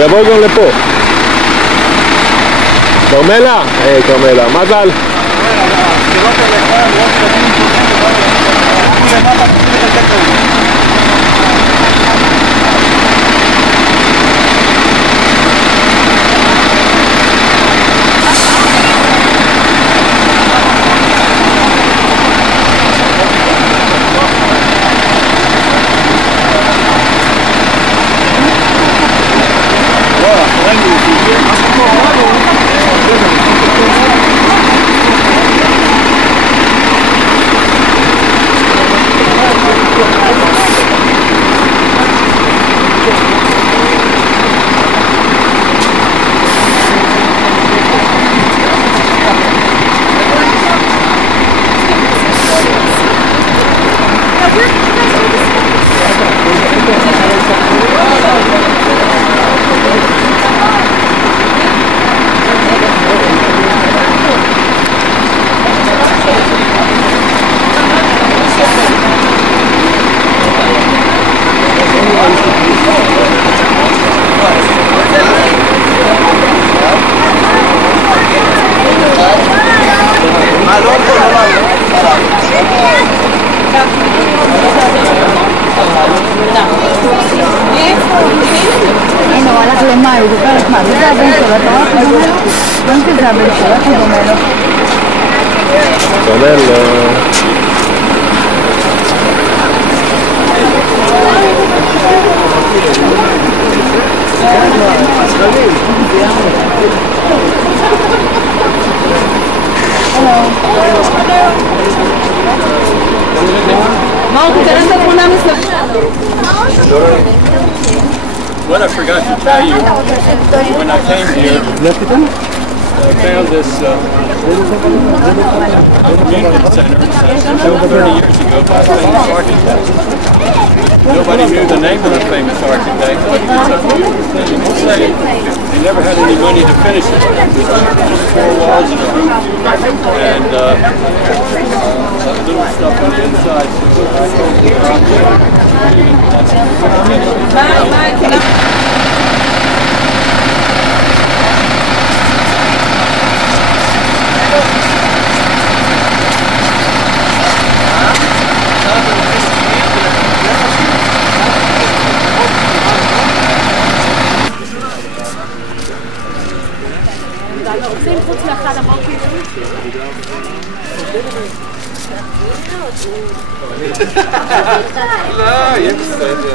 שיבוא גם לפה. כרמלה? היי כרמלה, מזל? What I forgot to tell you, when I came here, I found this community center built 30 years ago by a famous architect. Nobody knew the name of the famous architect, but it's a beautiful thing to say. They never had any money to finish it. Just 4 walls and a roof, and little stuff on the inside. لا يا בסדר,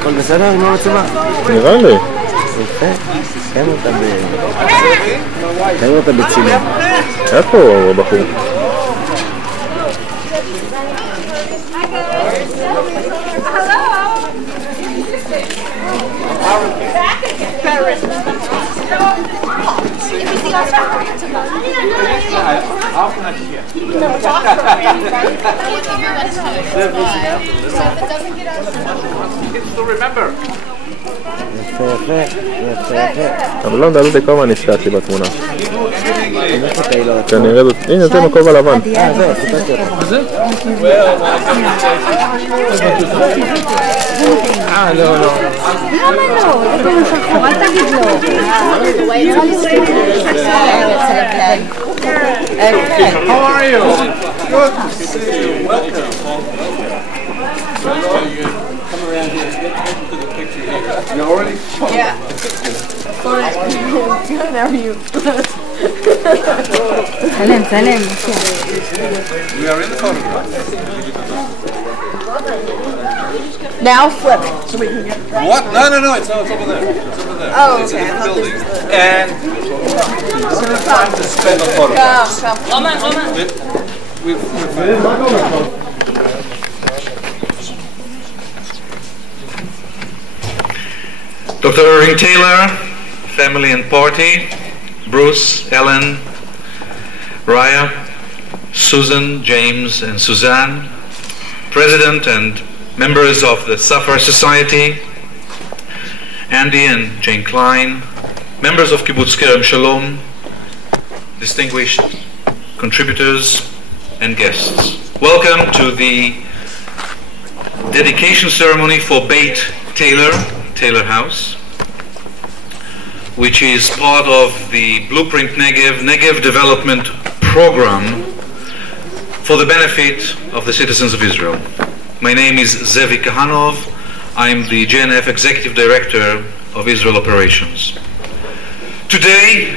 הכל בסדר? עם המצבה? נראה לי. יפה, קיים אותה בצילום. איפה הבחור? אבל לא מדבר כמה נשתתי בתמונה. כנראה זאת, הנה זה מקוב הלבן. זה? לא, לא. למה לא? זה כמו שחור, אל תגיד לו. How are you? Good to see you. Welcome. Come around here and get into the picture here. You already? Yeah. Whenever you. Salam. We are in the photograph. Now flip so we can get. What? No, it's over there. It's over there. Oh, it's okay. in the building. And it's a time to spend the photographs. Roman. Dr. Irving Teylor, family and party, Bruce, Ellen, Raya, Susan, James, and Suzanne, President and members of the Safar Society, Andy and Jane Klein, members of Kibbutz Kerem Shalom, distinguished contributors and guests. Welcome to the dedication ceremony for Beit Teylor House, which is part of the Blueprint Negev Development Program for the benefit of the citizens of Israel. My name is Zevi Kahanov. I'm the JNF Executive Director of Israel Operations. Today,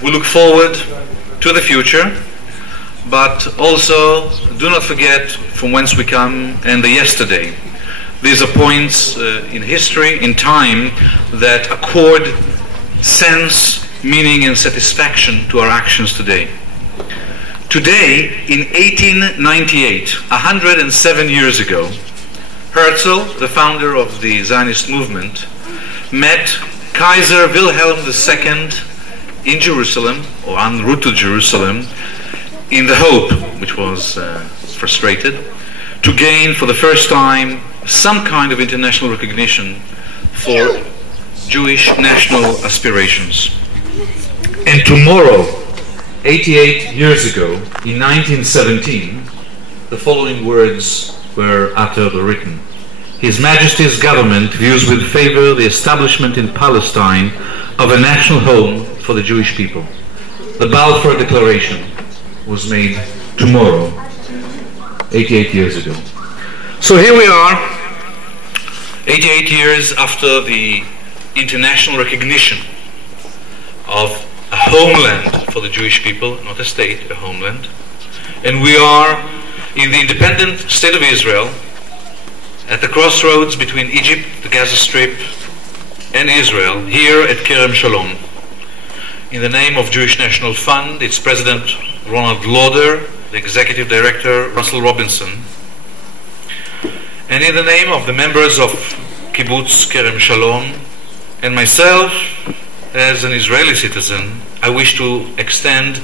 we look forward to the future, but also do not forget from whence we come and the yesterday. These are points in history, in time, that accord sense, meaning, and satisfaction to our actions today. Today, in 1898, 107 years ago, Herzl, the founder of the Zionist movement, met Kaiser Wilhelm II in Jerusalem, or en route to Jerusalem, in the hope, which was frustrated, to gain for the first time some kind of international recognition for Jewish national aspirations. And tomorrow, 88 years ago, in 1917, the following words were uttered or written. His Majesty's government views with favor the establishment in Palestine of a national home for the Jewish people. The Balfour Declaration was made tomorrow, 88 years ago. So here we are, 88 years after the international recognition of a homeland for the Jewish people, not a state, a homeland. And we are in the independent state of Israel, at the crossroads between Egypt, the Gaza Strip, and Israel, here at Kerem Shalom. In the name of Jewish National Fund, its President Ronald Lauder, the Executive Director Russell Robinson, and in the name of the members of Kibbutz Kerem Shalom, and myself, as an Israeli citizen, I wish to extend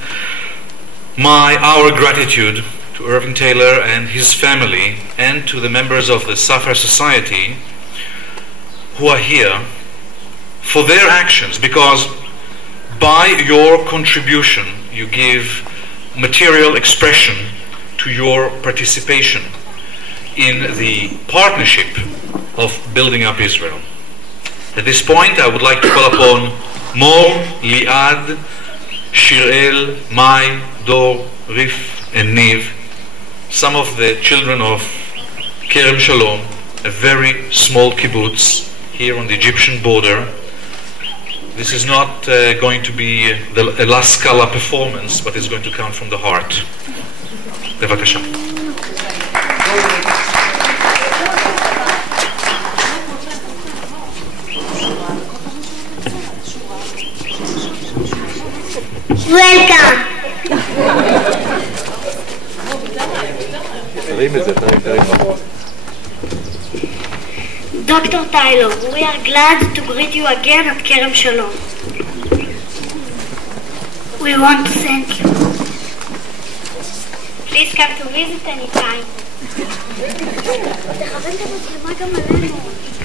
our gratitude to Irving Teylor and his family, and to the members of the Safar Society who are here for their actions, because by your contribution you give material expression to your participation in the partnership of building up Israel. At this point, I would like to call upon Mor, Liad, Shirel, Mai, Dor, Rif, and Niv, some of the children of Kerem Shalom, a very small kibbutz here on the Egyptian border. This is not going to be a La Scala performance, but it's going to come from the heart. Bevakasha. Welcome. Dr. Teylor, we are glad to greet you again at Kerem Shalom. We want to thank you. Please come to visit anytime.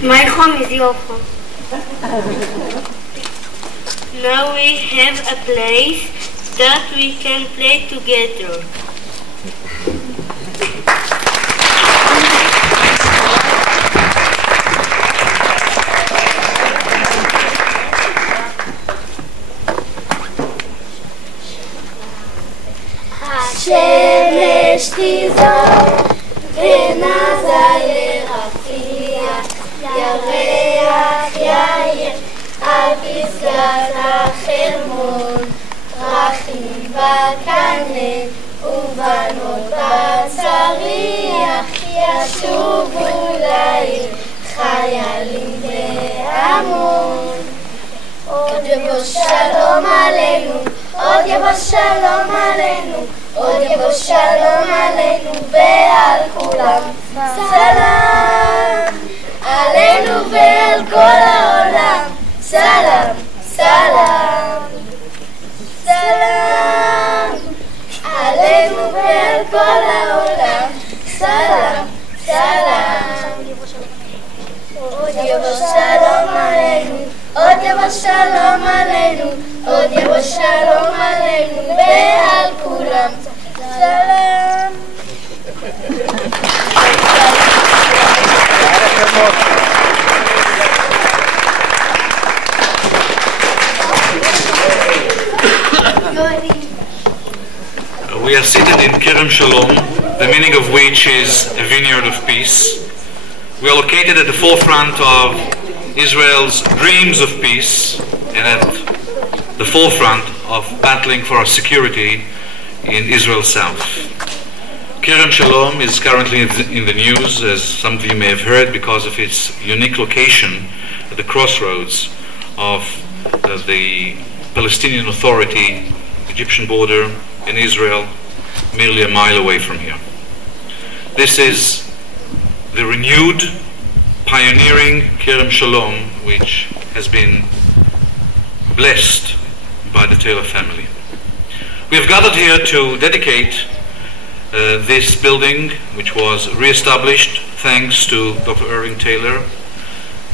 My home is your home. Now we have a place that we can play together. השמש תזרח ונזל לרפיח, ירח יאיר על פסגת החרמון, פרחים בקנה ובנות בצריח, ישובו לעיר חיילים בהמון. עוד יבוא שלום עלינו, עוד יבוא שלום עלינו, עוד יבוא שלום עלינו ועל כולם. סלאם עלינו ועל כל העולם. סלאם, סלאם, סלאם עלינו ועל כל העולם. סלאם, סלאם. עוד יבוא שלום עלינו, עוד יבוא שלום עלינו, עוד יבוא שלום עלינו, ועל כולם סלאם. We are seated in Kerem Shalom, the meaning of which is a vineyard of peace. We are located at the forefront of Israel's dreams of peace and at the forefront of battling for our security in Israel's south. Kerem Shalom is currently in the news, as some of you may have heard, because of its unique location at the crossroads of the Palestinian Authority, Egyptian border, in Israel, merely a mile away from here. This is the renewed, pioneering Kerem Shalom, which has been blessed by the Teylor family. We have gathered here to dedicate this building, which was re-established thanks to Dr. Irving Teylor,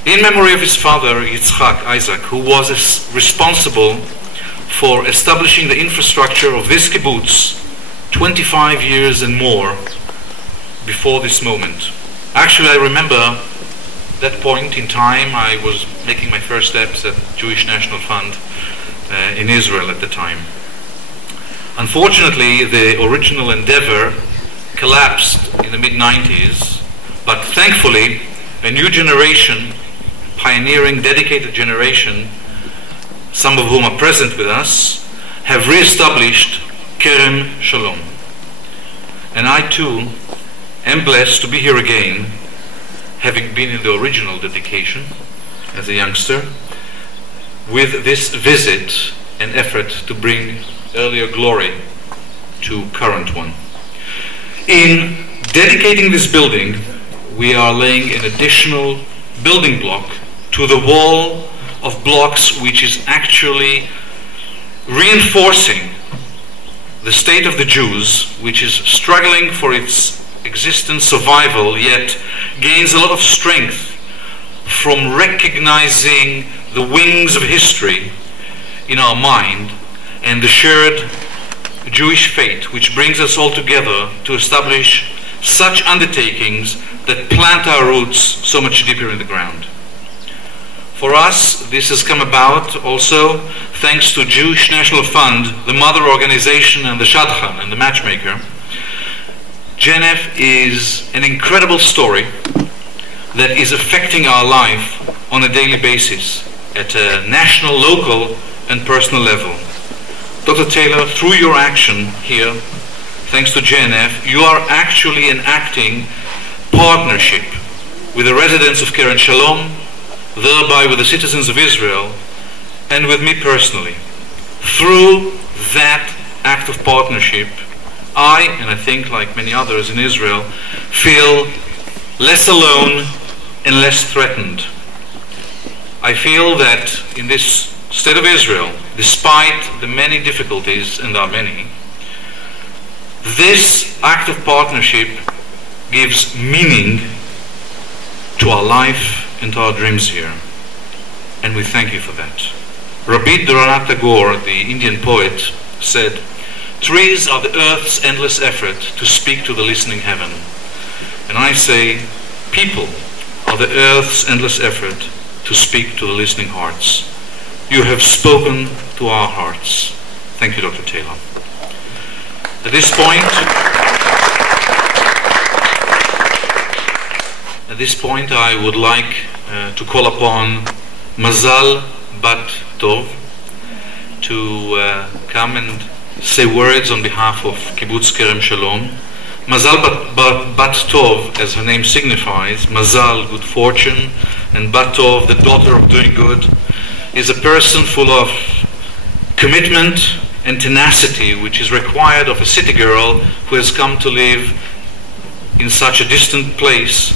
in memory of his father, Yitzhak, Isaac, who was responsible for establishing the infrastructure of this kibbutz 25 years and more before this moment. Actually, I remember that point in time. I was making my first steps at Jewish National Fund in Israel at the time. Unfortunately, the original endeavor collapsed in the mid-90s, but thankfully a new generation, pioneering, dedicated generation, some of whom are present with us, have re-established Kerem Shalom. And I too am blessed to be here again, having been in the original dedication as a youngster, with this visit and effort to bring earlier glory to current one. In dedicating this building, we are laying an additional building block to the wall of blocks which is actually reinforcing the state of the Jews, which is struggling for its existence, survival, yet gains a lot of strength from recognizing the wings of history in our mind and the shared Jewish fate, which brings us all together to establish such undertakings that plant our roots so much deeper in the ground. For us, this has come about also thanks to Jewish National Fund, the mother organization, and the Shadchan, and the matchmaker. JNF is an incredible story that is affecting our life on a daily basis at a national, local, and personal level. Dr. Teylor, through your action here, thanks to JNF, you are actually enacting partnership with the residents of Kerem Shalom, thereby with the citizens of Israel, and with me personally. Through that act of partnership, I, and I think like many others in Israel, feel less alone and less threatened. I feel that in this state of Israel, despite the many difficulties, and there are many, this act of partnership gives meaning to our life and to our dreams here. And we thank you for that. Rabbi Rabindranath Tagore, the Indian poet, said, "Trees are the earth's endless effort to speak to the listening heaven." And I say, people are the earth's endless effort to speak to the listening hearts. You have spoken to our hearts. Thank you, Dr. Teylor. At this point, I would like to call upon Mazal Bat Tov to come and say words on behalf of Kibbutz Kerem Shalom. Mazal Bat Tov, as her name signifies, Mazal, good fortune, and Bat Tov, the daughter of doing good, is a person full of commitment and tenacity, which is required of a city girl who has come to live in such a distant place,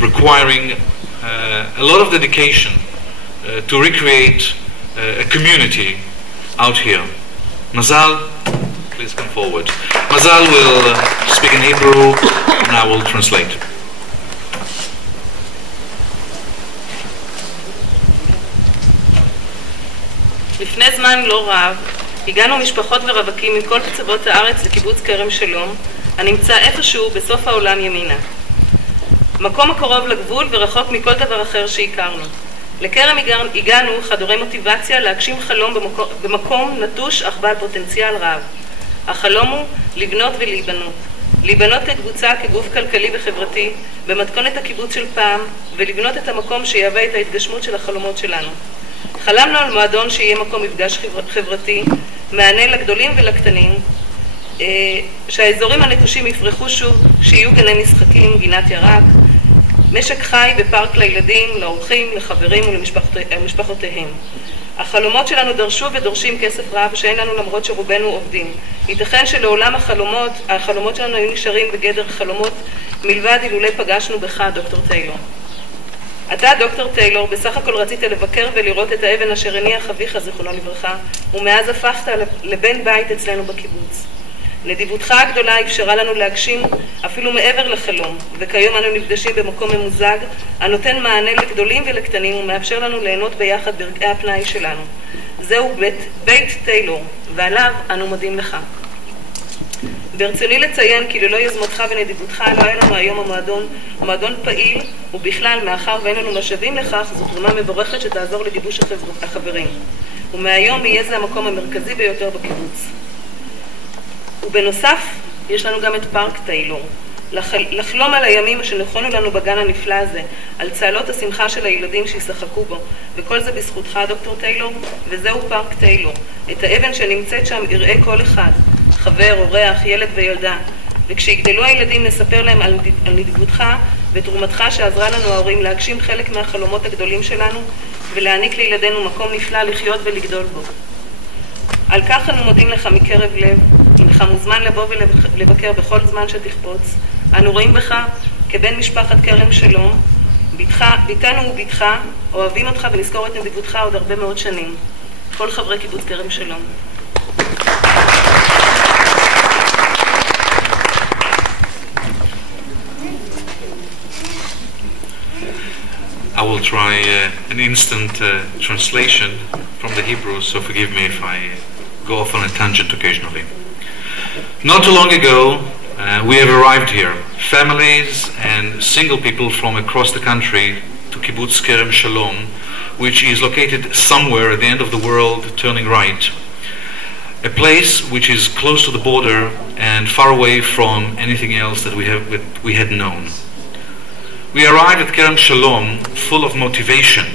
requiring a lot of dedication to recreate a community out here. Mazal, please come forward. Mazal will speak in Hebrew, and I will translate. לפני זמן לא רב, הגענו משפחות ורווקים מכל קצוות הארץ לקיבוץ כרם שלום, הנמצא איפשהו בסוף העולם ימינה. מקום הקרוב לגבול ורחוק מכל דבר אחר שהכרנו. לכרם הגענו חדורי מוטיבציה להגשים חלום במקום נטוש אך בעל פוטנציאל רב. החלום הוא לבנות ולהיבנות. להיבנות כקבוצה, כגוף כלכלי וחברתי, במתכונת הקיבוץ של פעם, ולבנות את המקום שיהווה את ההתגשמות של החלומות שלנו. חלמנו על מועדון שיהיה מקום מפגש חברתי, מענה לגדולים ולקטנים, שהאזורים הנטושים יפרחו שוב, שיהיו גני משחקים, גינת ירק, משק חי ופארק לילדים, לאורחים, לחברים ולמשפחותיהם. החלומות שלנו דרשו ודורשים כסף רב שאין לנו למרות שרובנו עובדים. ייתכן שלעולם החלומות שלנו היו נשארים בגדר חלומות מלבד אילולי פגשנו בך, דוקטור טיילור. אתה, דוקטור טיילור, בסך הכל רצית לבקר ולראות את האבן אשר הניח אביך, זיכרונו לברכה, ומאז הפכת לבן בית אצלנו בקיבוץ. נדיבותך הגדולה אפשרה לנו להגשים אפילו מעבר לחלום, וכיום אנו נפגשים במקום ממוזג, הנותן מענה לגדולים ולקטנים ומאפשר לנו ליהנות ביחד ברגעי הפנאי שלנו. זהו בית טיילור, ועליו אנו מודים לך. ברצוני לציין כי ללא יוזמתך ונדיבותך לא היה לנו היום המועדון פעיל, ובכלל מאחר ואין לנו משאבים לכך, זו תרומה מבורכת שתעזור לגיבוש החברים. ומהיום יהיה זה המקום המרכזי ביותר בקיבוץ. ובנוסף, יש לנו גם את פארק טיילור. לחלום על הימים שנכונו לנו בגן הנפלא הזה, על צהלות השמחה של הילדים שישחקו בו, וכל זה בזכותך, דוקטור טיילור, וזהו פארק טיילור. את האבן שנמצאת שם יראה כל אחד, חבר, אורח, ילד וילדה. וכשיגדלו הילדים נספר להם על נדיבותך ותרומתך שעזרה לנו ההורים להגשים חלק מהחלומות הגדולים שלנו, ולהעניק לילדינו מקום נפלא לחיות ולגדול בו. על כך אנו מודים לך מקרב לב, אינך מוזמן לבוא ולבקר בכל זמן שתחפוץ. אנו רואים בך כבן משפחת כרם שלום, ביתנו וביתך, אוהבים אותך ונזכור את נדיבותך עוד הרבה מאוד שנים. כל חברי קיבוץ כרם שלום. I will try an instant translation from the Hebrew, so forgive me if I go off on a tangent occasionally. Not too long ago, we have arrived here, families and single people from across the country, to Kibbutz Kerem Shalom, which is located somewhere at the end of the world, turning right. A place which is close to the border and far away from anything else that we had known. We arrived at Kerem Shalom full of motivation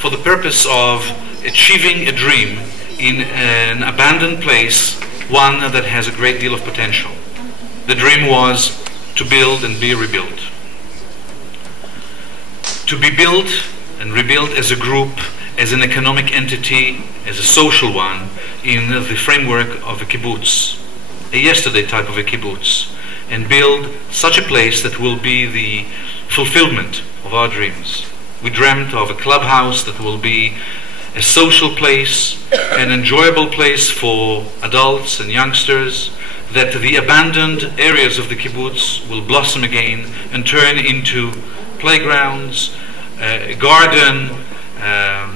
for the purpose of achieving a dream in an abandoned place, one that has a great deal of potential. The dream was to build and be rebuilt. To be built and rebuilt as a group, as an economic entity, as a social one, in the framework of a kibbutz, a yesterday type of a kibbutz, and build such a place that will be the fulfillment of our dreams. We dreamt of a clubhouse that will be a social place, an enjoyable place for adults and youngsters, that the abandoned areas of the kibbutz will blossom again and turn into playgrounds, a garden, a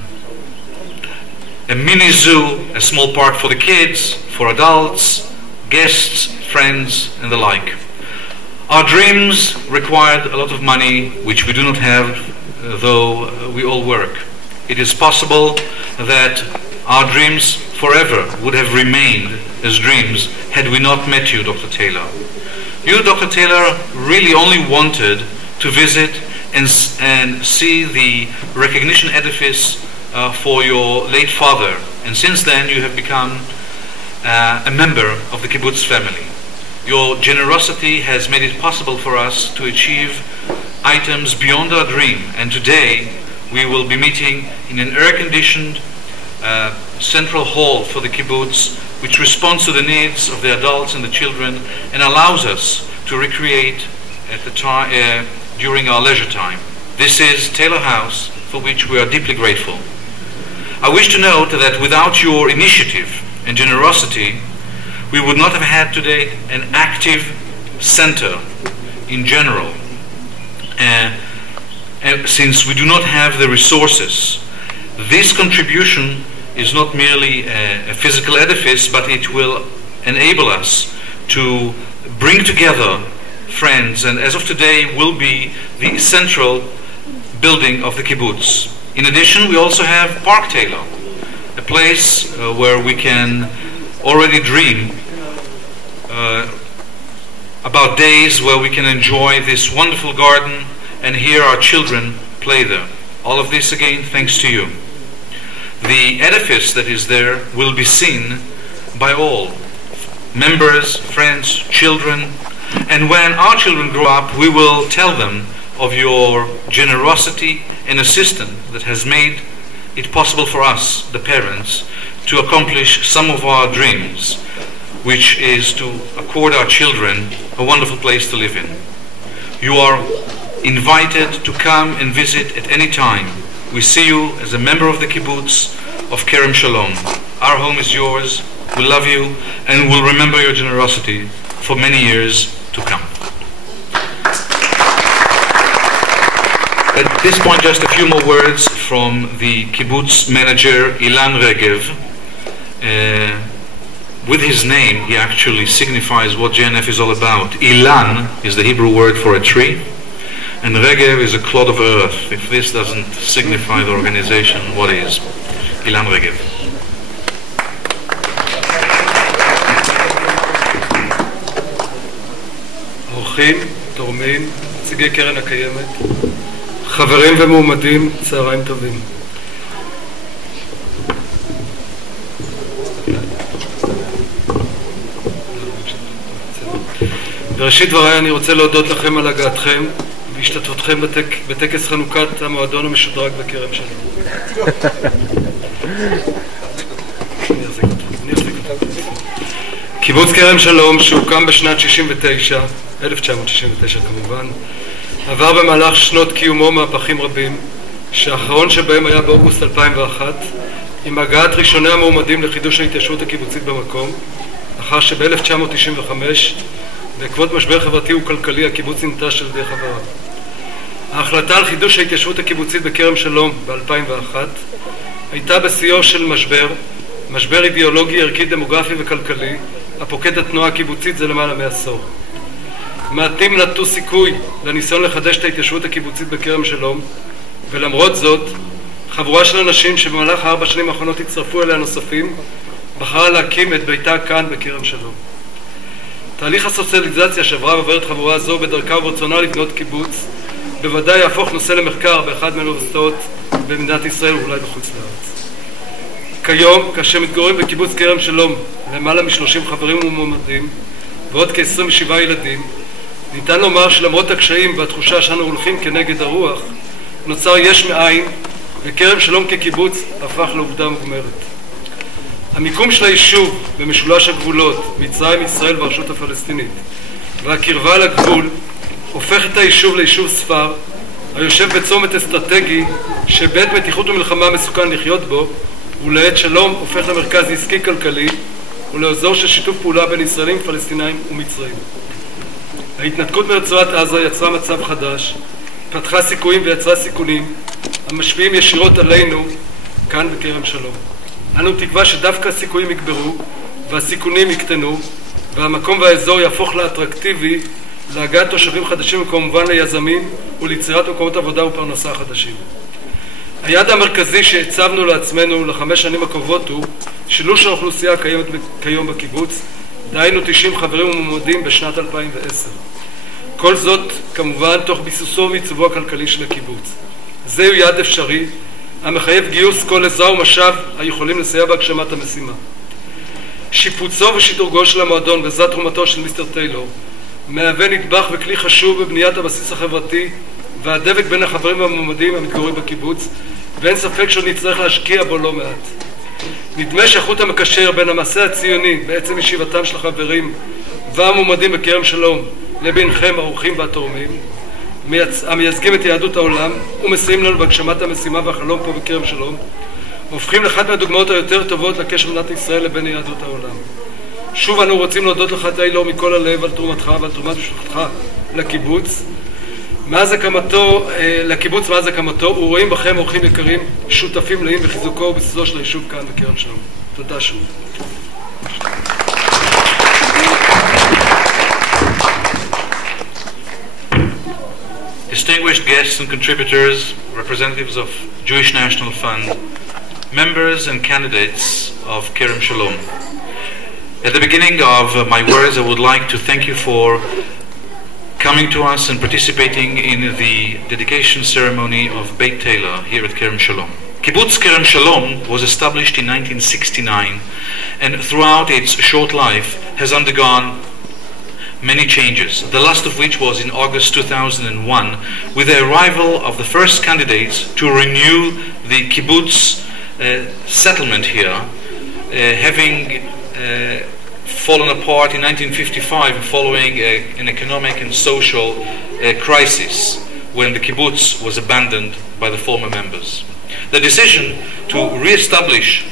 mini zoo, a small park for the kids, for adults, guests, friends, and the like. Our dreams required a lot of money, which we do not have, though we all work. It is possible that our dreams forever would have remained as dreams had we not met you, Dr. Teylor. You, Dr. Teylor, really only wanted to visit and see the recognition edifice for your late father, and since then you have become a member of the kibbutz family. Your generosity has made it possible for us to achieve items beyond our dream, and today we will be meeting in an air-conditioned central hall for the kibbutz, which responds to the needs of the adults and the children and allows us to recreate at the time during our leisure time. This is Teylor House, for which we are deeply grateful. I wish to note that without your initiative and generosity, we would not have had today an active center in general, since we do not have the resources. This contribution is not merely a physical edifice, but it will enable us to bring together friends, and as of today will be the central building of the kibbutz. In addition, we also have Park Teylor, a place where we can already dream about days where we can enjoy this wonderful garden and hear our children play there. All of this again thanks to you. The edifice that is there will be seen by all, members, friends, children, and when our children grow up, we will tell them of your generosity and assistance that has made it possible for us, the parents, to accomplish some of our dreams, which is to accord our children a wonderful place to live in. You are invited to come and visit at any time. We see you as a member of the kibbutz of Kerem Shalom. Our home is yours. We love you and will remember your generosity for many years to come. At this point, just a few more words from the kibbutz manager, Ilan Regev. With his name, he actually signifies what JNF is all about. Ilan is the Hebrew word for a tree, and Regev is a clod of earth. If this doesn't signify the organization, what is? Ilan Regev. אורחים, תורמים, נציגי קרן הקיימת, חברים ומועמדים, צהריים טובים. בראשית דבריי אני רוצה להודות לכם על הגעתכם והשתתפותכם בטקס חנוכת המועדון המשודרג בכרם שלום. קיבוץ כרם שלום שהוקם בשנת 1969 כמובן, עבר במהלך שנות קיומו מהפכים רבים, שהאחרון שבהם היה באוגוסט 2001 עם הגעת ראשוני המועמדים לחידוש ההתיישבות הקיבוצית במקום, אחר שב-1995 בעקבות משבר חברתי וכלכלי הקיבוץ ננטש על ידי חבריו. ההחלטה על חידוש ההתיישבות הקיבוצית בכרם שלום ב-2001 הייתה בשיאו של משבר אידיאולוגי, ערכי, דמוגרפי וכלכלי הפוקד התנועה הקיבוצית זה למעלה מעשור. מעטים נטו סיכוי לניסיון לחדש את ההתיישבות הקיבוצית בכרם שלום, ולמרות זאת חבורה של אנשים שבמהלך 4 שנים האחרונות הצטרפו אליה נוספים בחרה להקים את ביתה כאן בכרם שלום. תהליך הסוציאליזציה שעברה ועוברת חבורה זו בדרכה וברצונה לבנות קיבוץ בוודאי יהפוך נושא למחקר באחד מהאוניברסיטאות במדינת ישראל ואולי בחוץ לארץ. כיום, כאשר מתגוררים בקיבוץ כרם שלום למעלה מ-30 חברים ומועמדים ועוד כ-27 ילדים, ניתן לומר שלמרות הקשיים והתחושה שאנו הולכים כנגד הרוח, נוצר יש מאין וכרם שלום כקיבוץ הפך לעובדה מוגמרת. המיקום של היישוב במשולש הגבולות, מצרים, ישראל והרשות הפלסטינית, והקרבה לגבול, הופך את היישוב ליישוב ספר, היושב בצומת אסטרטגי שבעת מתיחות ומלחמה מסוכן לחיות בו, ולעת שלום הופך למרכז עסקי כלכלי, ולאזור של שיתוף פעולה בין ישראלים, פלסטינאים ומצרים. ההתנתקות מרצועת עזה יצרה מצב חדש, פתחה סיכויים ויצרה סיכונים, המשפיעים ישירות עלינו כאן בכרם שלום. אנו תקווה שדווקא הסיכויים יגברו והסיכונים יקטנו והמקום והאזור יהפוך לאטרקטיבי להגעת תושבים חדשים וכמובן ליזמים וליצירת מקומות עבודה ופרנסה חדשים. היעד המרכזי שהצבנו לעצמנו ל5 שנים הקרובות הוא שילוש האוכלוסייה הקיימת כיום בקיבוץ, דהיינו 90 חברים ומועמדים בשנת 2010. כל זאת כמובן תוך ביסוסו ומיצובו הכלכלי של הקיבוץ. זהו יעד אפשרי המחייב גיוס כל עזרה ומשאב היכולים לסייע בהגשמת המשימה. שיפוצו ושדרוגו של המועדון בעזרת תרומתו של מיסטר טיילור מהווה נדבך וכלי חשוב בבניית הבסיס החברתי והדבק בין החברים והמועמדים המתגוררים בקיבוץ, ואין ספק שעוד נצטרך להשקיע בו לא מעט. נדמה שהחוט המקשר בין המעשה הציוני בעצם ישיבתם של החברים והמועמדים בכרם שלום לבינכם האורחים והתורמים המייצגים את יהדות העולם ומסייעים לנו בהגשמת המשימה והחלום פה בכרם שלום, הופכים לאחת מהדוגמאות היותר טובות לקשר מדינת ישראל לבין יהדות העולם. שוב אנו רוצים להודות לך טיילור מכל הלב על תרומתך ועל תרומת משפחתך לקיבוץ. מאז הקמתו, ורואים בכם אורחים יקרים, שותפים מלאים בחיזוקו ובסיסו של היישוב כאן בכרם שלום. תודה שוב. Distinguished guests and contributors, representatives of Jewish National Fund, members and candidates of Kerem Shalom. At the beginning of my words, I would like to thank you for coming to us and participating in the dedication ceremony of Beit Teylor here at Kerem Shalom. Kibbutz Kerem Shalom was established in 1969 and throughout its short life has undergone many changes, the last of which was in August 2001 with the arrival of the first candidates to renew the kibbutz settlement here, having fallen apart in 1955 following an economic and social crisis when the kibbutz was abandoned by the former members. The decision to re-establish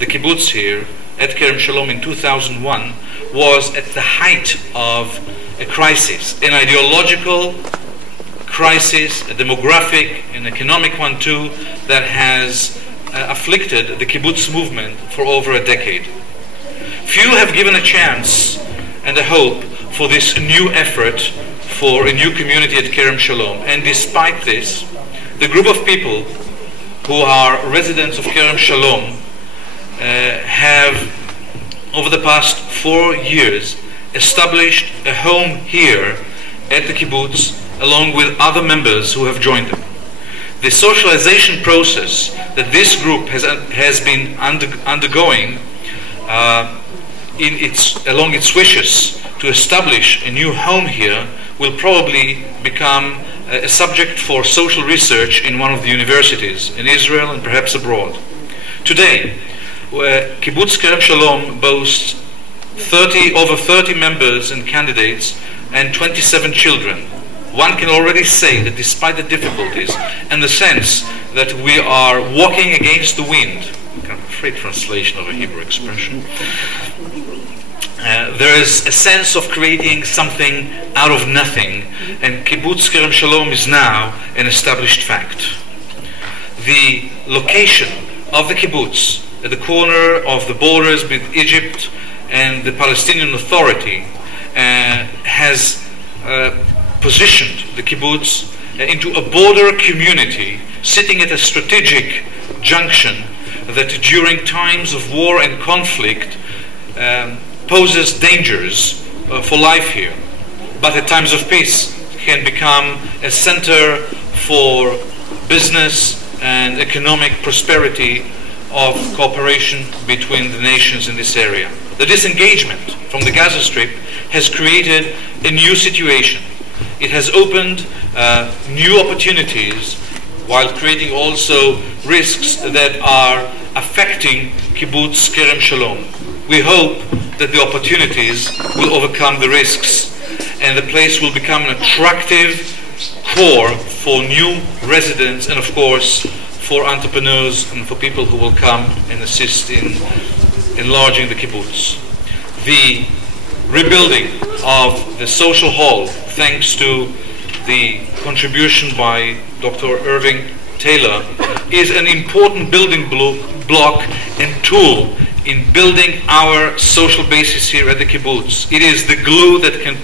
the kibbutz here at Kerem Shalom in 2001 was at the height of a crisis, an ideological crisis, a demographic, an economic one too, that has afflicted the kibbutz movement for over a decade. Few have given a chance and a hope for this new effort for a new community at Kerem Shalom, and despite this, the group of people who are residents of Kerem Shalom have over the past 4 years established a home here at the kibbutz along with other members who have joined them. The socialization process that this group has been undergoing along its wishes to establish a new home here will probably become a subject for social research in one of the universities in Israel and perhaps abroad. Today, Kibbutz Kerem Shalom boasts over 30 members and candidates and 27 children. One can already say that despite the difficulties and the sense that we are walking against the wind, kind of a free translation of a Hebrew expression, there is a sense of creating something out of nothing, and Kibbutz Kerem Shalom is now an established fact. The location of the kibbutz at the corner of the borders with Egypt and the Palestinian Authority has positioned the kibbutz into a border community sitting at a strategic junction that during times of war and conflict poses dangers for life here, but at times of peace can become a center for business and economic prosperity of cooperation between the nations in this area. The disengagement from the Gaza Strip has created a new situation. It has opened new opportunities while creating also risks that are affecting Kibbutz Kerem Shalom. We hope that the opportunities will overcome the risks and the place will become an attractive core for new residents and of course for entrepreneurs and for people who will come and assist in enlarging the kibbutz. The rebuilding of the social hall, thanks to the contribution by Dr. Irving Teylor, is an important building block and tool in building our social basis here at the kibbutz. It is the glue that can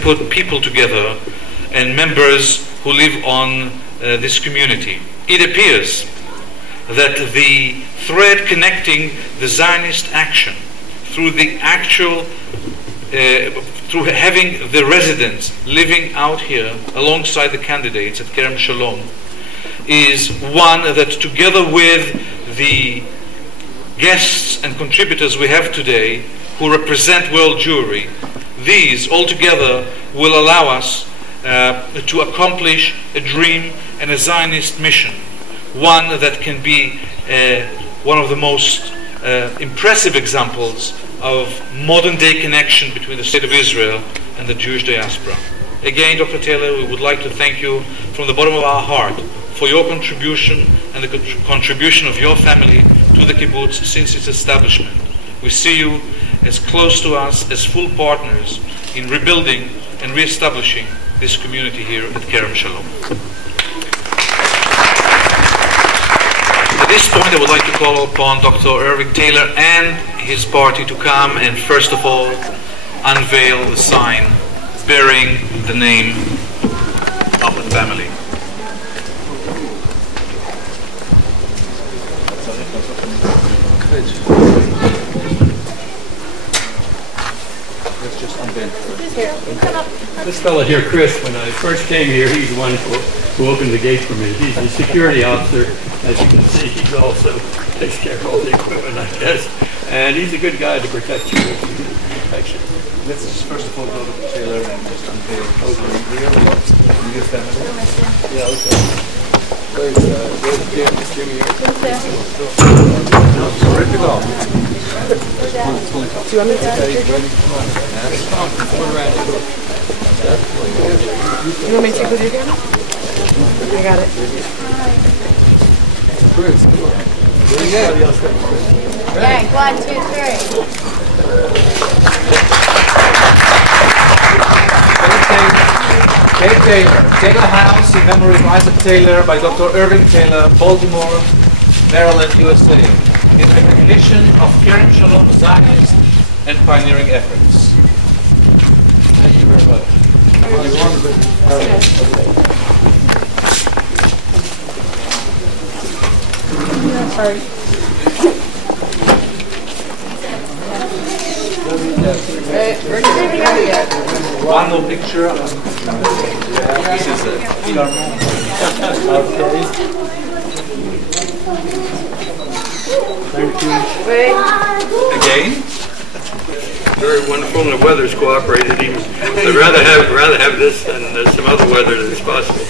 put people together and members who live on this community. It appears that the thread connecting the Zionist action through the actual through having the residents living out here alongside the candidates at Kerem Shalom is one that, together with the guests and contributors we have today who represent world Jewry, these altogether will allow us to accomplish a dream and a Zionist mission, one that can be one of the most impressive examples of modern day connection between the State of Israel and the Jewish diaspora. Again, Dr. Teylor, we would like to thank you from the bottom of our heart for your contribution and the contribution of your family to the kibbutz since its establishment. We see you as close to us as full partners in rebuilding and reestablishing this community here at Kerem Shalom. At this point, I would like to call upon Dr. Irving Teylor and his party to come and first of all unveil the sign bearing the name of the family. Let's just unveil. This fellow here, Chris, when I first came here, he's the one who opened the gate for me. He's the security officer. As you can see, he's also takes care of all the equipment, I guess. And he's a good guy to protect you. Let's just first of all go to Teylor and just unveil the real family. Yeah, okay. Where's Jimmy? Ready to go. Do you want me to take it? You want me to take with you again? I got it. Chris, come on. Very good. Gang, 1, 2, 3. Kate Teylor, Teylor House in memory of Isaac Teylor by Dr. Irving Teylor, Baltimore, Maryland, USA, in recognition of Kerem Shalom Zionist and pioneering efforts. Thank you very much. Sorry. One more picture. This is it. Okay. Thank you. Again. Very wonderful, and the weather's cooperated. I'd rather have this than some other weather that's possible.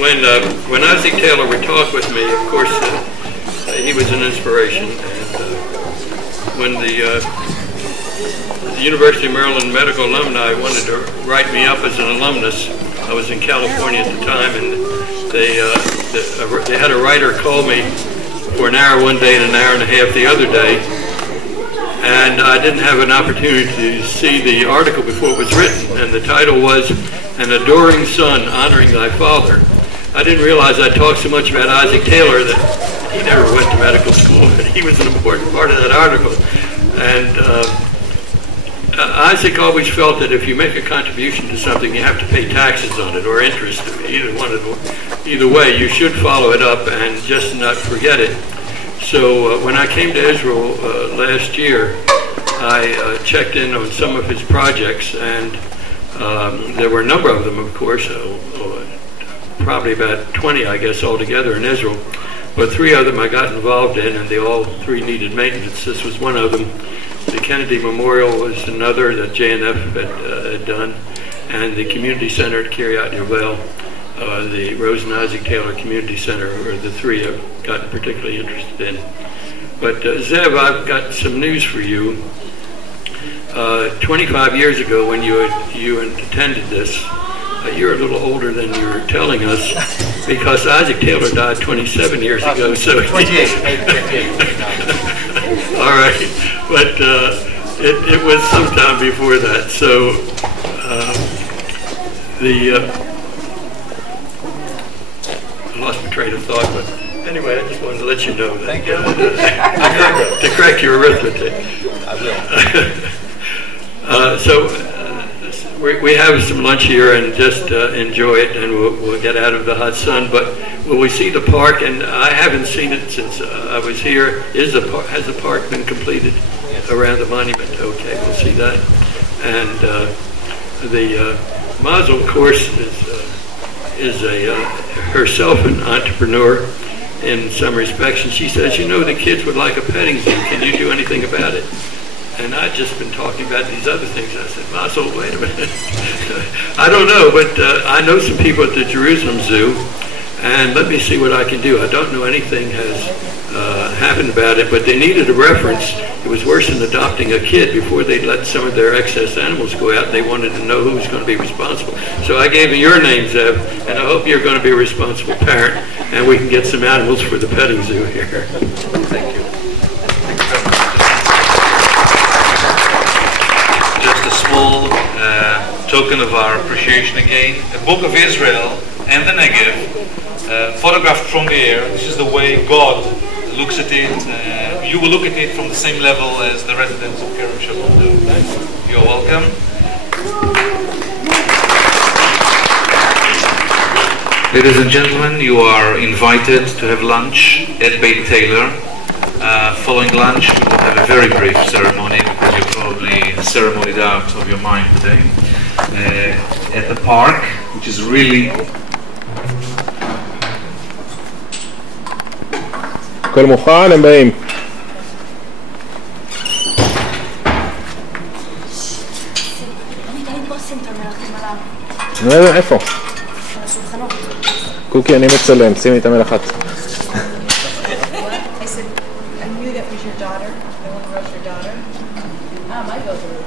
When Isaac Teylor would talk with me, of course, he was an inspiration. And when the University of Maryland medical alumni wanted to write me up as an alumnus, I was in California at the time, and they had a writer call me for an hour one day and an hour and a half the other day. And I didn't have an opportunity to see the article before it was written, and the title was An Adoring Son Honoring Thy Father. I didn't realize I talked so much about Isaac Teylor that he never went to medical school, but he was an important part of that article. And Isaac always felt that if you make a contribution to something, you have to pay taxes on it or interest. Either way, you should follow it up and just not forget it. So when I came to Israel last year, I checked in on some of his projects, and there were a number of them, of course, probably about 20, I guess, altogether in Israel. But 3 of them I got involved in, and they all 3 needed maintenance. This was one of them. The Kennedy Memorial was another that JNF had done, and the community center at Kiryat Yovel, the Rose and Isaac Teylor Community Center, were the 3 I've gotten particularly interested in. But Zev, I've got some news for you. 25 years ago, when you attended this, you're a little older than you were telling us, because Isaac Teylor died 27 years ago. So 28. All right, but it was sometime before that. So I lost my train of thought, but anyway, I just wanted to let you know that. Thank you. To correct your arithmetic. I will. So we have some lunch here and just enjoy it, and we'll get out of the hot sun. But will we see the park? And I haven't seen it since I was here. Has the park been completed around the monument? Okay, we'll see that. And the Mazel, of course, is herself an entrepreneur in some respects, and she says, you know, the kids would like a petting zoo. Can you do anything about it? And I'd just been talking about these other things. I said, Mazel, wait a minute. I don't know, but I know some people at the Jerusalem Zoo, and let me see what I can do. I don't know anything has happened about it, but they needed a reference. It was worse than adopting a kid. Before they'd let some of their excess animals go out, they wanted to know who was going to be responsible. So I gave them your name, Zev, and I hope you're going to be a responsible parent, and we can get some animals for the petting zoo here. Thank you. small token of our appreciation again. A book of Israel and the Negev, photographed from the air. This is the way God looks at it. You will look at it from the same level as the residents of Kerem Shalom do. You're welcome. Ladies and gentlemen, you are invited to have lunch at Beit Teylor. Following lunch, we will have a very brief ceremony because you're probably ceremonied out of your mind today. At the park, which is really... הכל מוכן, הם באים. איפה? קוקי, אני מצלם, שימי את המלאכת.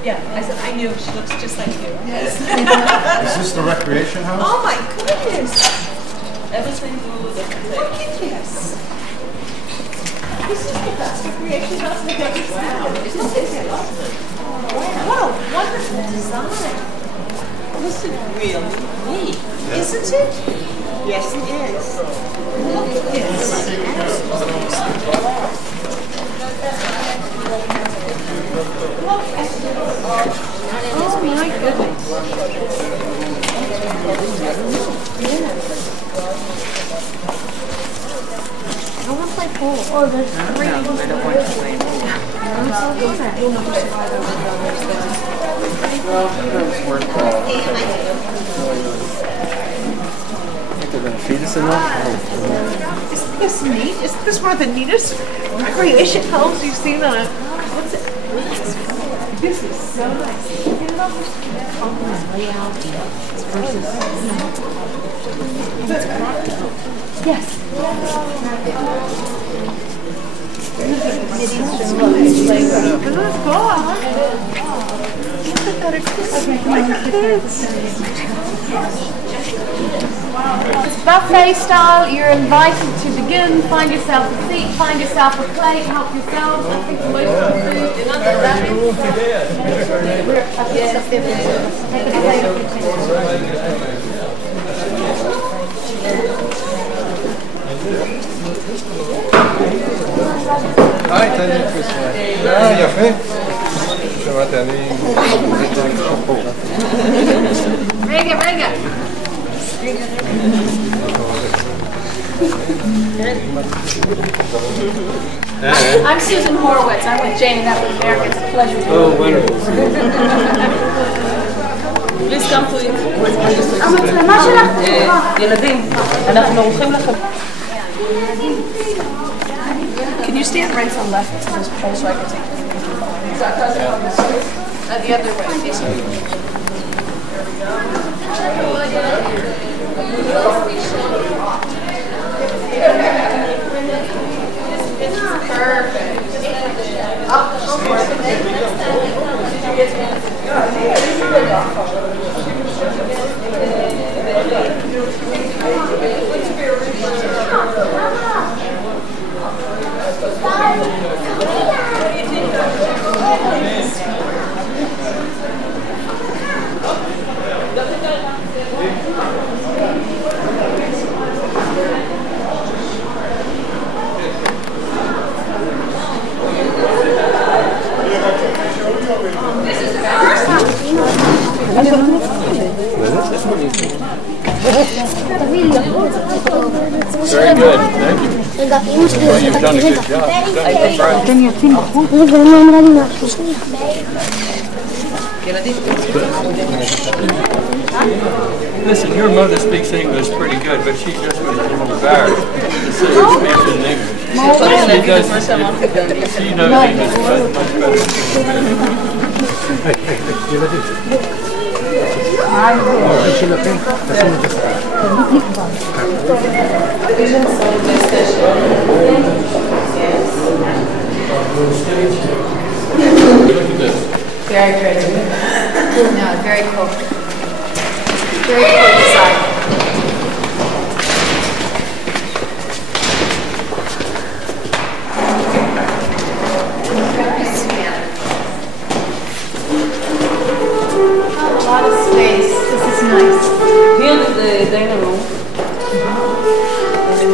Yeah, I said, I knew, she looks just like you. Yes. Is this the recreation house? Oh my goodness. Everything blue, look at this. This is the best recreation house I've ever seen. Wow. Isn't this lovely? What a wonderful design. This is really neat, isn't it? Yes, it is. Look at this. Oh my goodness. I want to play pool. Oh, there's three. No, I don't want to play pool. I'm so good at it. Well, it's worth think they're going to feed us enough? Isn't this neat? Isn't this one of the neatest recreation homes you've seen on a... What's it? This is so nice. Yes. It's buffet style. You're invited to begin. Find yourself a seat. Find yourself a plate. Help yourself. I think the most of the food. Take a plate of היי, תן לי כוסה. יפה. שמעת, אני... רגע, רגע. I'm Susan Horowitz. I'm with Jane Network America. It's a pleasure to meet you. Oh, wonderful. Please come to it. המצלמה שלך. ילדים, אנחנו הולכים לכם. Can you stand right on left to this pole so I can take the other way. Very good. Thank you. Well, you've done a good job. Listen, your mother speaks English pretty good, but she just was a little embarrassed to say her speaks in English. She knows English much better. Very pretty. No, very cool. Very cool design. lot of space. This is nice. Here is the dining room. And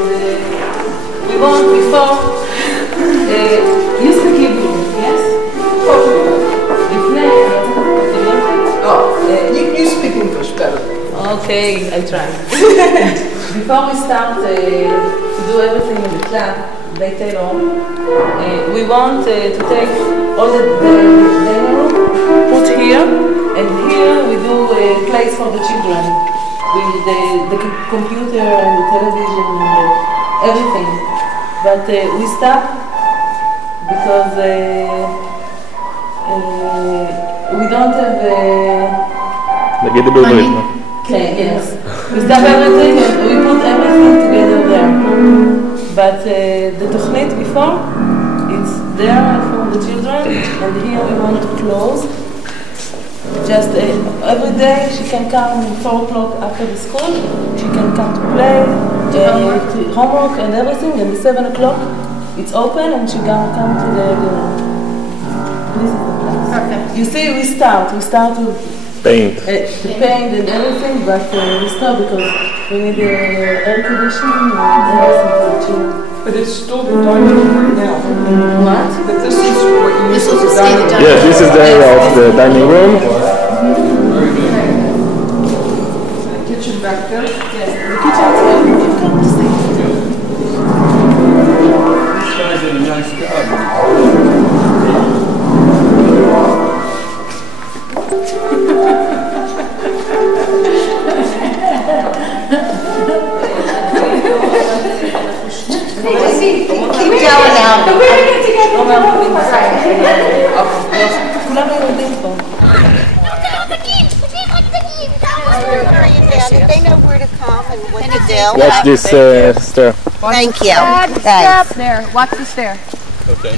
we want before you speak Hebrew, yes? You speak English better. Okay, I try. Before we start to do everything in the club, by Teylor, we want to take all the dining room, put here, and here we do a place for the children with the computer and the television and everything. But we stop because we don't have money. Yes. We stop everything and we put everything together there. But the תוכנית before, it's there for the children, and here we want to close. Just every day she can come 4 o'clock after the school, she can come to play, homework and everything, and 7 o'clock it's open and she can come to the dinner. This is the place. Perfect. You see, we start to paint. The paint and everything, but we stop because we need air conditioning and everything for the children. But it's still the dining room right now. What? But this is what you use as a dining room. Yes, this is the area of the dining room. Very good. The kitchen back there? Yes, the kitchen is there. You can come to see. This guy did a nice job. Keep going now. They know where to come and what to do. Watch this stair. Thank you. Step there. Watch the stair. Okay.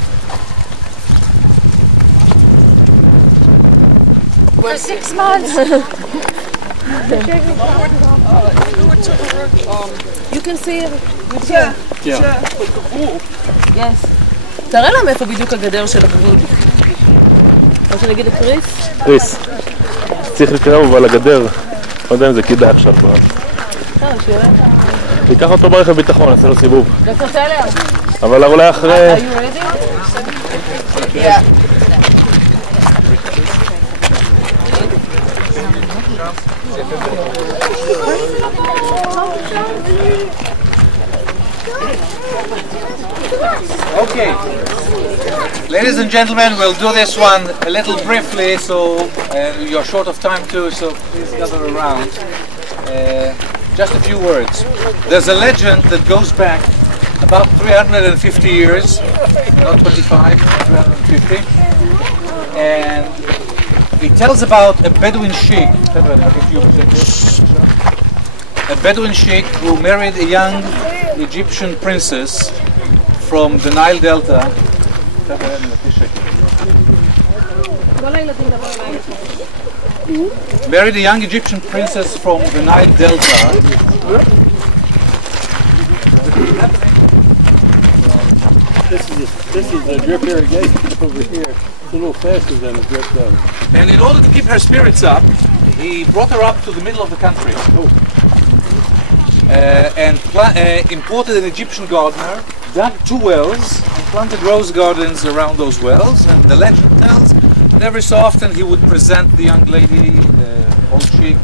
For 6 months. You can see it. Yes. תראה להם איפה בדיוק הגדר של הגבול. או שנגיד את קריס? קריס. צריך להתקרב על הגדר. לא יודע אם זה כדאי עכשיו. תיקח אותו ברכב ביטחון, נעשה לו סיבוב. דוקטור טיילר. אבל אולי אחרי... Are you ready? Yeah. Okay, ladies and gentlemen, we'll do this one a little briefly, so you're short of time too, so please gather around. Just a few words. There's a legend that goes back about 350 years, not 25, 350, and it tells about a Bedouin sheikh, who married a young Egyptian princess from the Nile Delta. Married a young Egyptian princess from the Nile Delta. This is the drip irrigation over here. It's a little faster than a drip does. And in order to keep her spirits up, he brought her up to the middle of the country. And imported an Egyptian gardener, dug 2 wells, and planted rose gardens around those wells. And the legend tells that every so often he would present the young lady, the old sheikh,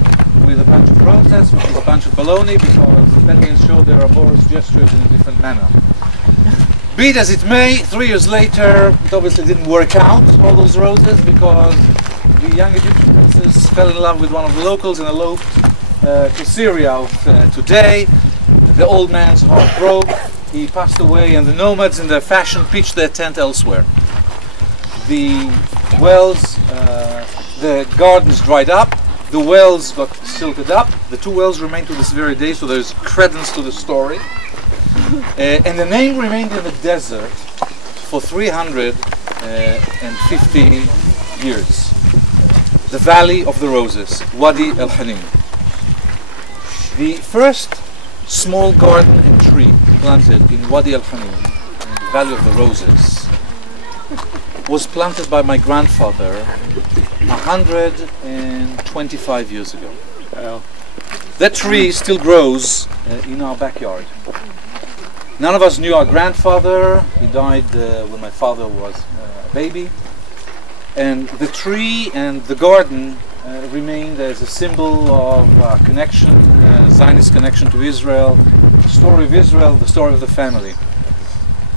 with a bunch of roses, which is a bunch of baloney, because Bedouins show their amorous gestures in a different manner. Be it as it may, 3 years later, it obviously didn't work out, all those roses, because the young Egyptian princess fell in love with one of the locals and eloped to Syria of today. The old man's heart broke, he passed away, and the nomads in their fashion pitched their tent elsewhere. The wells, the gardens dried up, the wells got silted up, the 2 wells remain to this very day, so there's credence to the story. And the name remained in the desert for 350 years. The Valley of the Roses, Wadi el-Hanim. The first small garden and tree planted in Wadi el-Hanim, in the Valley of the Roses, was planted by my grandfather 125 years ago. That tree still grows in our backyard. None of us knew our grandfather. He died when my father was a baby. And the tree and the garden remained as a symbol of connection, Zionist connection to Israel, the story of Israel, the story of the family.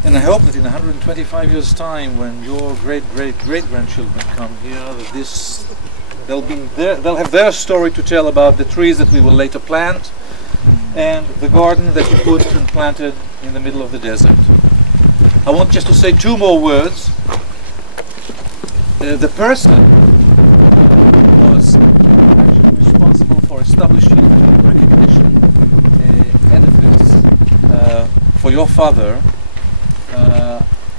And I hope that in 125 years' time, when your great-great-great-grandchildren come here, that they'll have their story to tell about the trees that we will later plant and the garden that you put and planted in the middle of the desert. I want just to say two more words. The person who was actually responsible for establishing recognition edifice for your father,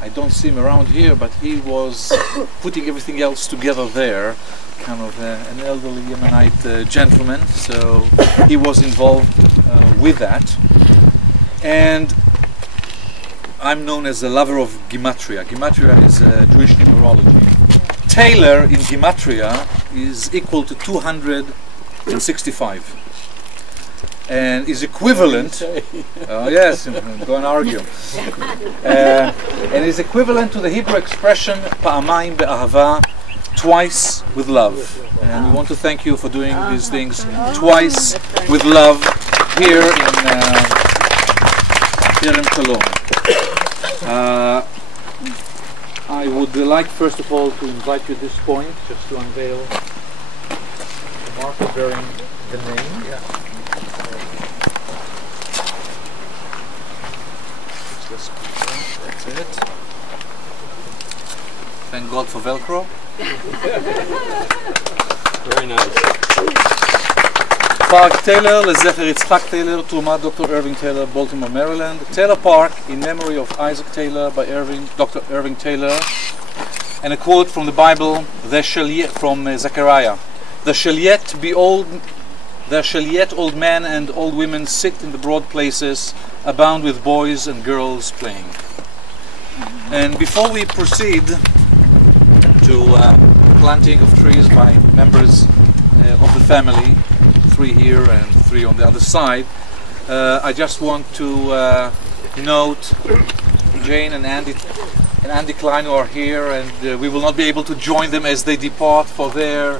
I don't see him around here, but he was putting everything else together there, kind of an elderly Yemenite gentleman, so he was involved with that. And I'm known as a lover of Gematria. Gematria is Jewish numerology. Teylor in Gematria is equal to 265 and is equivalent yes, go and argue, and is equivalent to the Hebrew expression Pa'amayim be'ahava, twice with love. And we want to thank you for doing these things twice with love here in Cologne. I would like first of all to invite you at this point just to unveil the marker bearing the name. That's it. Thank God for Velcro. Very nice. Park Teylor, Lezecher Yitzchak Teylor, Trumat Dr. Irving Teylor, Baltimore, Maryland. Teylor Park in memory of Isaac Teylor by Dr. Irving Teylor. And a quote from the Bible, from Zechariah. There shall yet old men and old women sit in the broad places, abound with boys and girls playing. And before we proceed to planting of trees by members of the family, 3 here and 3 on the other side, I just want to note Jane and Andy Klein who are here, and we will not be able to join them as they depart for their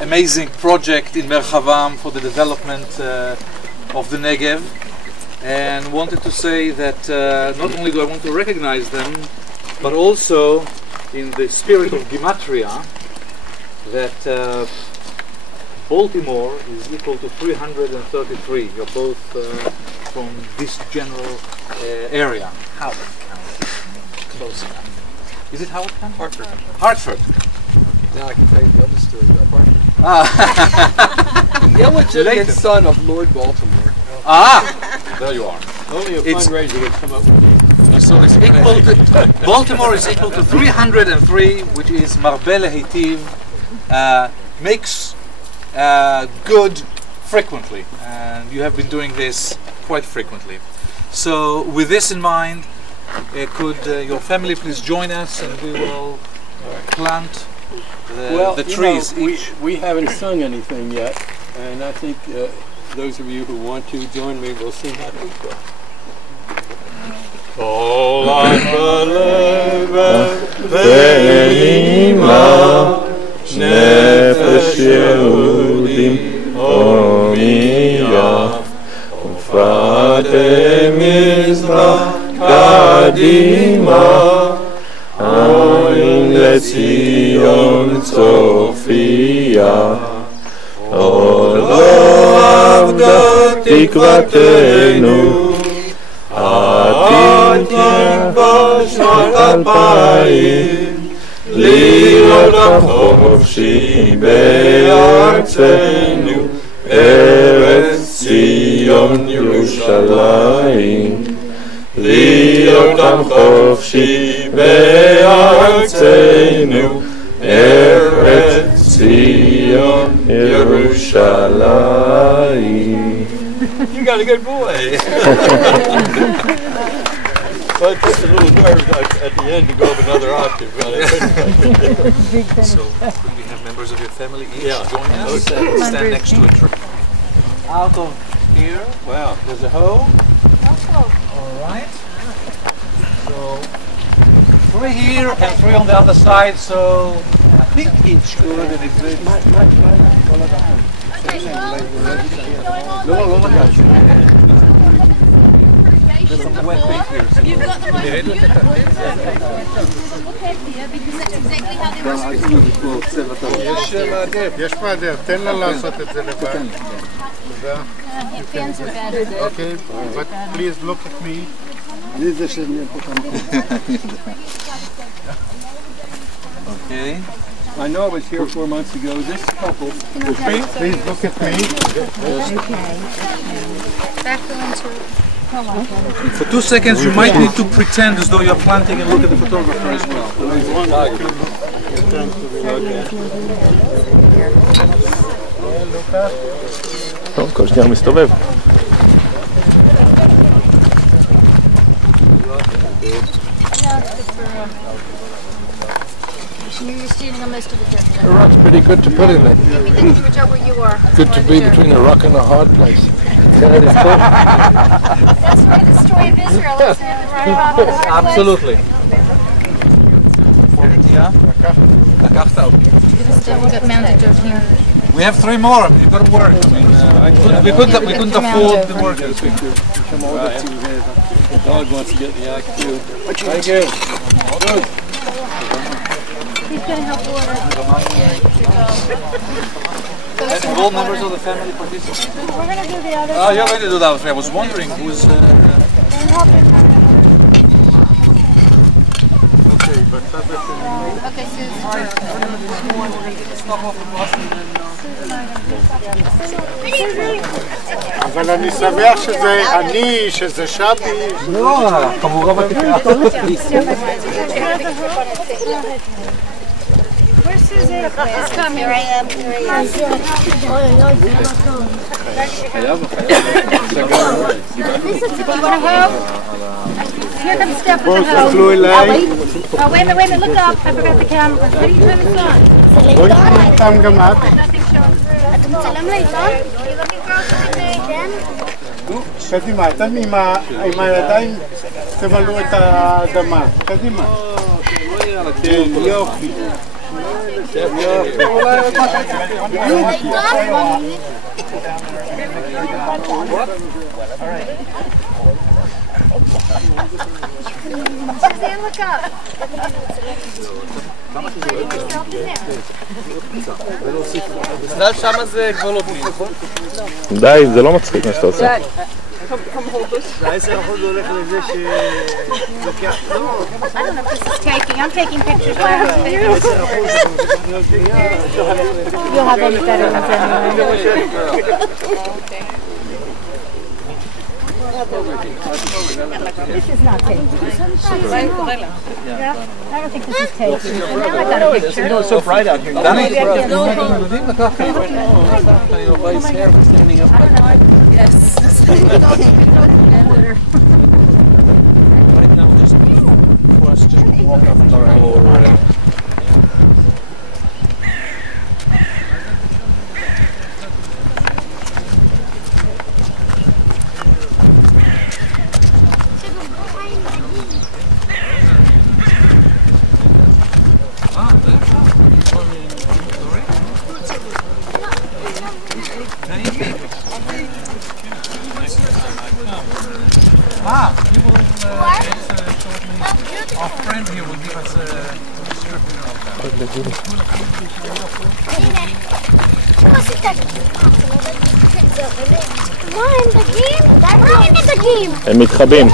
amazing project in Merchavam for the development of the Negev. And wanted to say that not only do I want to recognize them, but also in the spirit of Gematria, that Baltimore is equal to 333. You're both from this general area. Howard County. Close enough. Is it Howard County? Hartford. Hartford. Now I can tell you the other story about Hartford. Ah. Illegitimate son of Lord Baltimore. Ah! There you are. Only a fundraiser would come up with these. So it's equal to, Baltimore is equal to 303, which is Marbe Lehitiv, makes good frequently, and you have been doing this quite frequently. So with this in mind, could your family please join us, and we will plant the trees. We haven't sung anything yet, and I think those of you who want to join me will sing that as well. All I believe נפש יהודים הומייה ופרטי מזרח קדימה עין לציון צופיה עוד לא עבדה תקוותנו עתיד תלבש רק 2000 להיות עם חופשי בארצנו ארץ ציון ירושלים להיות עם חופשי בארצנו ארץ ציון ירושלים. You got a good boy. Well, it's just a little nerve at the end to go up another octave. So, could we have members of your family each Yeah. join us and stand next to a tree? Out of here. Wow, there's a hoe. All right. So, 3 here and 3 on the other side, so I think each good. And if it's there's some wet paint here. So You've got the most beautiful look at here because that's exactly how they were יש מעדר, תן לה לעשות את זה לבד. תודה. Okay, but please look at me. Okay. I know I was here 4 months ago. This couple. Please look at me. for 2 seconds, you might need to pretend as though you're planting and look at the photographer as well. טוב, כל שנייה מסתובב. You're standing on most of the dirt. The rock's pretty good to put in it. Which over you are. Good to be between a rock and a hard place. That's right, the story of Israel, isn't it? Right about the hard place. Absolutely. We've got mounted dirt here. We have 3 more. You've got to work. I mean, we couldn't afford the workers. The dog wants to get in the act too. Thank you. Good. He's going to help water. And all members of the family participate? We're going to do the other Oh, you're going to do that. I was wondering who's... Okay, אבל אני שמח שזה אני, שזה שבי. לא, חבורה בתקרה. Where's Susan? It's coming. Here I am. Here I am. You want to help? Here comes Steph with the help. Oh, wait a minute, look up. I forgot the camera. What are you trying to sign? בואי תראי אותם גם את. Nothing showing through. אתה מצלם לעיתון? You looking for something? קדימה, אתם עם הידיים תמלאו את האדמה. קדימה. יופי. Suzanne, look up. שמה זה כבר לא בלי. די, זה לא מצחיק מה שאתה עושה. ה10% הולך לזה שלוקח... I don't know if this is taking. I'm taking pictures last week. You'll have any better ones anyway. This is not taking. Yeah. I don't think this is taking. Now I got a picture. No, it's so bright out here. Danny? Yes. Right now, just for us, just walk up and around. He will our friend here will give us a description of that. הם מתחבאים.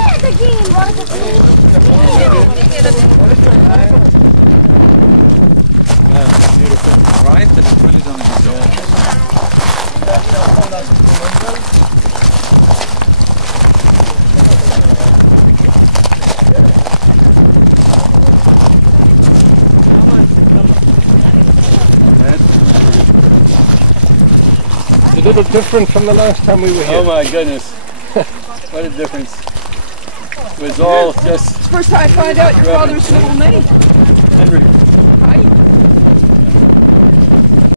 Right, and it's really done a good job. A little different from the last time we were here. Oh my goodness. What a difference. was all just... It's the first time I find out your father's middle name. Henry.